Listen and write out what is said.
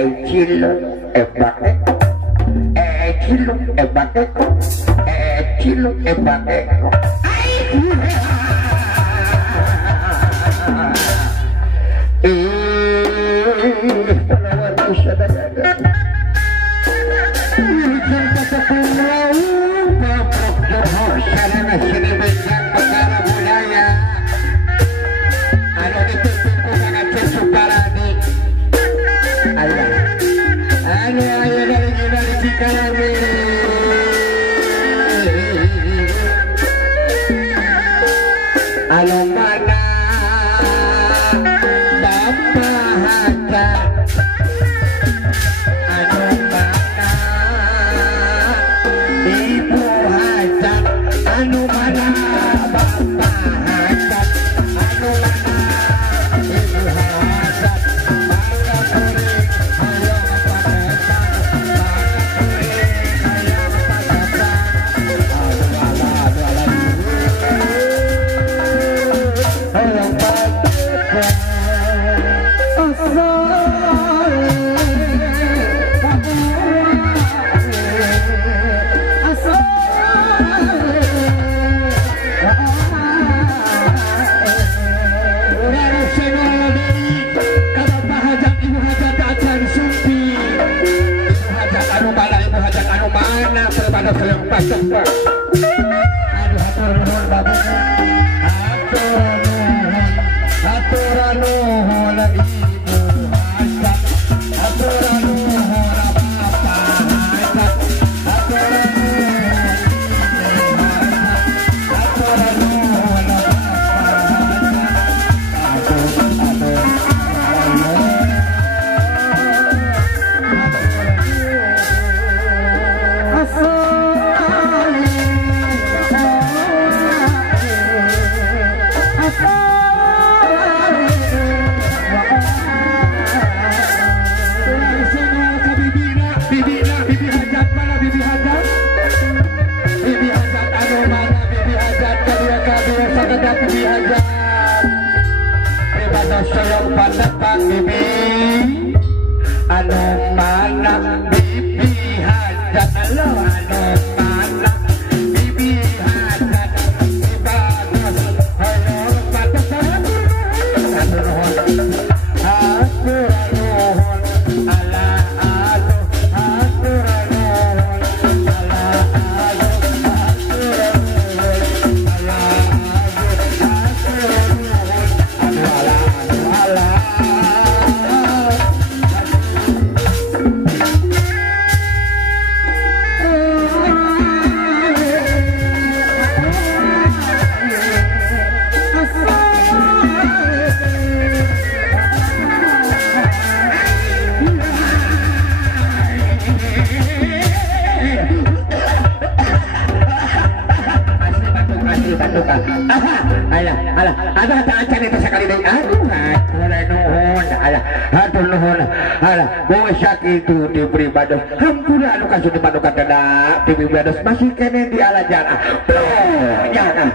ciluk ebake ciluk ebake ciluk ebake sini Benjang Mekar Budaya anu dituntun ku Kang Aceh Sukaradi anu aya dari Cikalami anu mana Bapak Hajar anu mana Ibu Hajar anu mana Bapak Hajar anu mana Ibu Hajar mangga kuring hayang padesang mangga kuring hayang padesang hayang padesang pada sayang pasang Pak. Aduh hatur nuhun babu. Hatur nuhun ibu hajat. Hatur nuhun bapak hajat. Hatur nuhun ibu hajat. Hatur nuhun bapak sayang pandang bibi anu mana bibi hajat lo anu mana bibi hajat ibadah hayang padesang hatur nuhun ala aduh hatur nuhun ala aduh hatur nuhun ala aduh hatur nuhun ala ada acan itu sekali deh aduh hatur nuhun alah wong sakitu di pribados hampura anu kasih di paduka dadak di pribados masih kene di alajan jangan